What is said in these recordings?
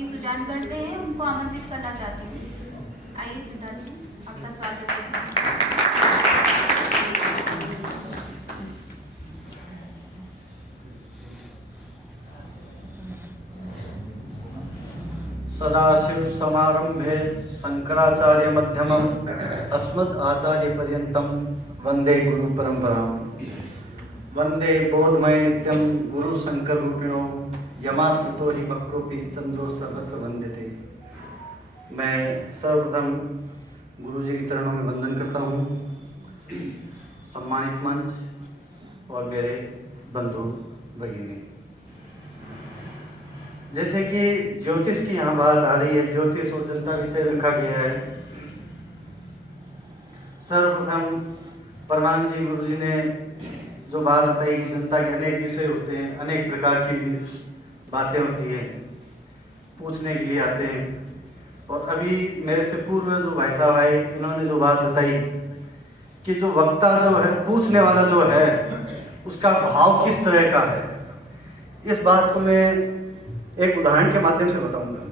कि सुजानगढ़ से हैं, उनको आमंत्रित करना चाहती हूँ। आइए सिद्धार्थ जी, आपका स्वागत है। सदाशिव समारंभे शंकराचार्य मध्यमम् अस्मद् आचार्य पर्यंतम वंदे गुरु परंपराम्। वंदे बोधमय नित्यं गुरु शंकर रूपिणो यमास्तुतो हि वक्रोपि चंद्रो सर्वत्र वंदते। मैं सर्वप्रथम गुरु जी के चरणों में वंदन करता हूँ। सम्मानित मंच और मेरे बंधु भगिनी, जैसे कि ज्योतिष की यहाँ बात आ रही है, ज्योतिष और जनता विषय रखा गया है। सर्वप्रथम परमानंद जी गुरु जी ने जो बात बताई कि जनता के अनेक विषय होते हैं, अनेक प्रकार की बातें होती हैं, पूछने के लिए आते हैं। और अभी मेरे से पूर्व जो भाई साहब आए, इन्होंने जो बात बताई कि जो वक्ता जो है, पूछने वाला जो है, उसका भाव किस तरह का है, इस बात को मैं एक उदाहरण के माध्यम से बताऊंगा।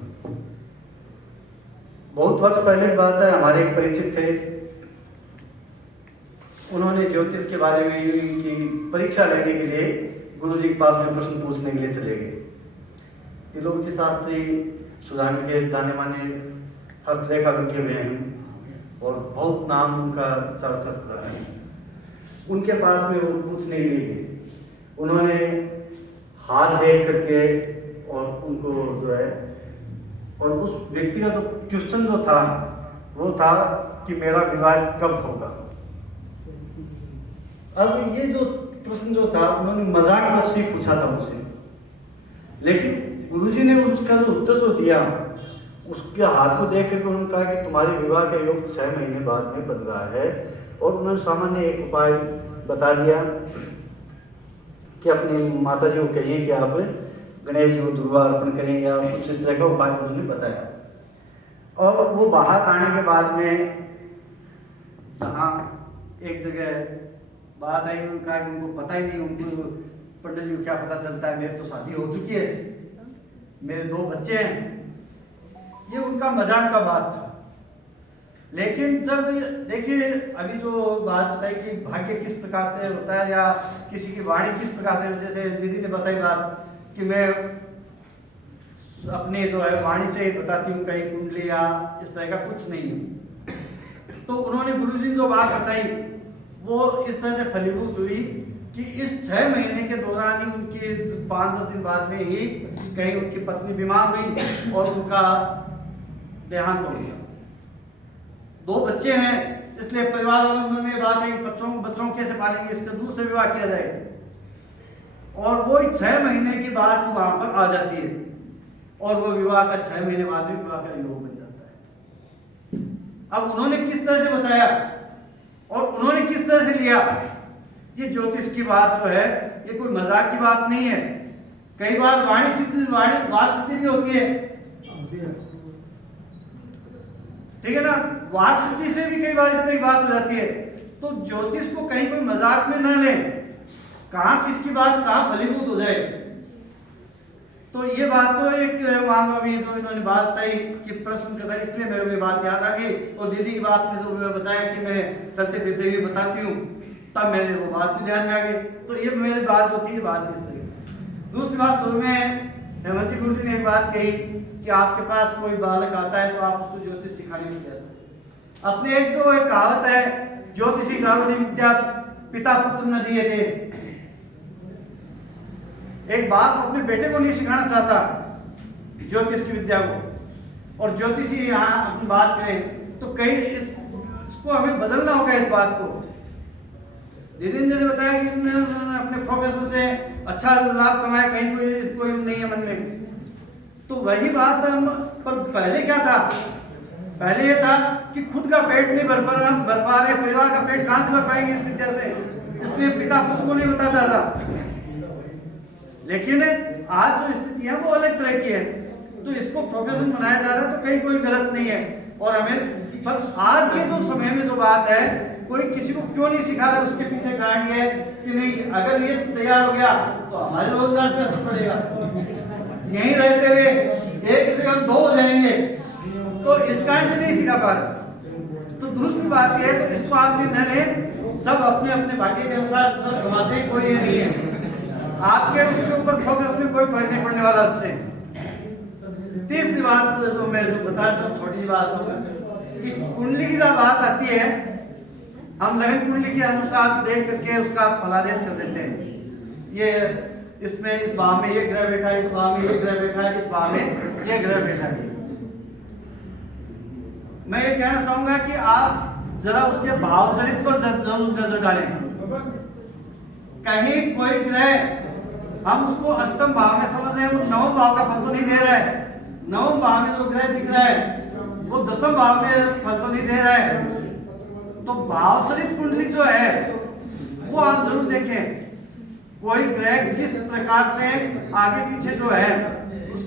बहुत वर्ष पहले की बात है, हमारे एक परिचित थे, उन्होंने ज्योतिष के बारे में की परीक्षा लेने के लिए गुरु जी के पास में प्रश्न पूछने के लिए चले गए। त्रिलोकी शास्त्री सुदान के जाने माने हस्तरेखा लिखे हुए हैं और बहुत नाम उनका चारों तरफ रहा है। उनके पास में वो पूछने के लिए गए। उन्होंने हाथ देख करके और उनको जो है, और उस व्यक्ति का जो क्वेश्चन जो था वो था कि मेरा विवाह कब होगा। अब ये जो प्रश्न जो था, उन्होंने मजाक बस ही पूछा था मुझसे, लेकिन गुरुजी ने उसका जो उत्तर जो दिया, उसके हाथ को देख करके उन्होंने कहा कि तुम्हारे विवाह का योग 6 महीने बाद में बन रहा है। और उन्होंने सामान्य एक उपाय बता दिया कि अपनी माता जी को कहिए कि आप गणेश जी को दुर्वा अर्पण करें, या कुछ इस तरह का उपाय उन्होंने बताया। और वो बाहर आने के बाद में जहाँ एक जगह बात आई, उन्होंने कहा कि उनको पता ही नहीं, उनको पंडित जी को क्या पता चलता है, मेरी तो शादी हो चुकी है, मेरे 2 बच्चे हैं। ये उनका मजाक का बात था। लेकिन जब देखिए अभी जो बात बताई कि भाग्य किस प्रकार से होता है, या किसी की वाणी किस प्रकार से, जैसे दीदी ने बताई बात कि मैं अपने जो है वाणी से ही बताती हूँ, कहीं कुंडली या इस तरह का कुछ नहीं है। तो उन्होंने गुरुजी ने जो बात बताई वो इस तरह से फलीभूत हुई कि इस 6 महीने के दौरान ही उनकी 5-10 दिन बाद में ही कहीं उनकी पत्नी बीमार हुई और उनका देहांत हो गया। 2 बच्चे हैं, इसलिए परिवार वालों में बात है कि बच्चों कैसे पालेंगे, इसका दूसरा विवाह किया जाए। और वो 6 महीने की बात वहां पर आ जाती है, और वो विवाह का 6 महीने बाद में विवाह का योग बन जाता है। अब उन्होंने किस तरह से बताया और उन्होंने किस तरह से लिया, ये ज्योतिष की बात जो है, ये कोई मजाक की बात नहीं है। कई बार वाणी वाक सिद्धि भी होती है, ठीक है ना, वाक सिद्धि से भी कई बार इस तरह की बात हो जाती है। तो ज्योतिष को कहीं कोई मजाक में न ले, कहां किसकी बात कहां फलीभूत हो जाए। तो ये बात तो एक मान लो, अभी जो इन्होंने बात बताई कि प्रश्न करता है, इसलिए मेरे को बात याद आ गई। और दीदी की बात में जो मैं बताया कि मैं चलते फिरते भी बताती हूँ, तब मेरे वो बात भी ध्यान में आ गई। तो ये मेरी बात होती है, बात इस तरह। दूसरी बात, शुरू में हेमंत जी गुरु जी ने एक बात कही कि आपके पास कोई बालक आता है तो आप उसको ज्योतिष सिखाने में कैसे। अपने एक तो एक कहावत है, ज्योतिषी गारुड़ी विद्या पिता पुत्र न दिए थे। एक बाप अपने बेटे को नहीं सिखाना चाहता ज्योतिष की विद्या को, और ज्योतिषी यहाँ अपनी बात करें तो कहीं इसको हमें बदलना होगा। इस बात को दीदी ने बताया कि उन्होंने अपने प्रोफेसर से अच्छा लाभ कमाया, कहीं कोई नहीं है मन में। तो वही बात हम, पर पहले क्या था, पहले ये था कि खुद का पेट नहीं भर पा रहे, परिवार का पेट कहां से भर पाएंगे इस विद्या से, इसलिए पिता पुत्र को नहीं बताता था। लेकिन आज जो स्थिति है वो अलग तरह की है, तो इसको प्रोफेशन बनाया जा रहा है, तो कहीं कोई गलत नहीं है। और हमें, पर आज के जो समय में जो बात है, कोई किसी को क्यों नहीं सिखा रहा, उसके पीछे कारण ये है कि नहीं, अगर ये तैयार हो गया तो हमारे रोजगार पे असर पड़ेगा। यहीं रहते हुए एक जगह इस कारण से नहीं सीखा पा रहे। तो दूसरी बात ये, तो इसको आप निर्णय लें, सब अपने अपने भाग्य के अनुसार सब कमाते हैं, कोई ये नहीं है आपके उसके ऊपर फोकस में कोई फर्क नहीं पड़ने वाला उससे। तीसरी बात जो मैं बता रहा हूँ, छोटी सी बात होगा कि कुंडली की जब बात आती है, हम लगन कुंडली के अनुसार देख करके उसका फलादेश कर देते हैं। ये इसमें इस भाव में ये ग्रह बैठा है, इस भाव में ये ग्रह बैठा है, इस भाव में ये ग्रह बैठा है। मैं ये कहना चाहूंगा कि आप जरा उसके भाव चरित पर जरूर नजर डालें। कहीं कोई ग्रह हम उसको अष्टम भाव में समझ रहे हैं, वो नवम भाव का फल तो नहीं दे रहा है। नवम भाव में जो ग्रह दिख रहा है वो दसम भाव में फल तो नहीं दे रहा है। तो भाव चरित कुंडली जो है वो आप जरूर देखें, कोई ग्रह किस प्रकार से आगे पीछे जो है उस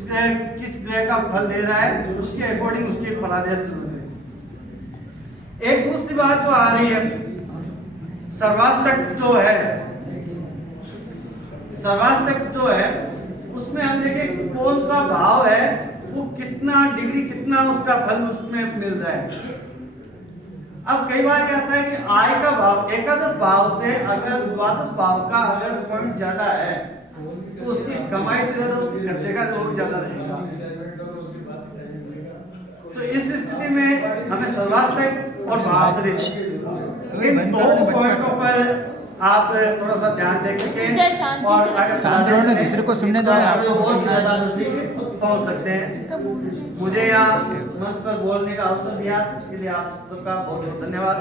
किस ग्रह का फल दे रहा है, उसके अकॉर्डिंग उसके फलादेश जरूर दें। एक दूसरी बात जो आ रही है, सर्वाष्टक जो है, सर्वाष्टक जो है उसमें हम देखें कौन सा भाव है, वो कितना डिग्री, कितना उसका फल उसमें मिल रहा है। अब कई बार ये आता है कि आय का भाव एकादश भाव से अगर द्वादश भाव का अगर पॉइंट ज्यादा है तो उसकी कमाई से ज्यादा उसके खर्चे का लोग ज्यादा रहेगा। तो इस स्थिति में हमें सर्वाष्टक और भाव चरित इन दो पॉइंटों पर आप थोड़ा सा ध्यान दे करके और अगर दूसरे को सुनने दो, आपको और ज्यादा नजदीक पहुंच सकते हैं। मुझे यहाँ मंच पर बोलने का अवसर दिया, इसके लिए आप सबका बहुत बहुत धन्यवाद।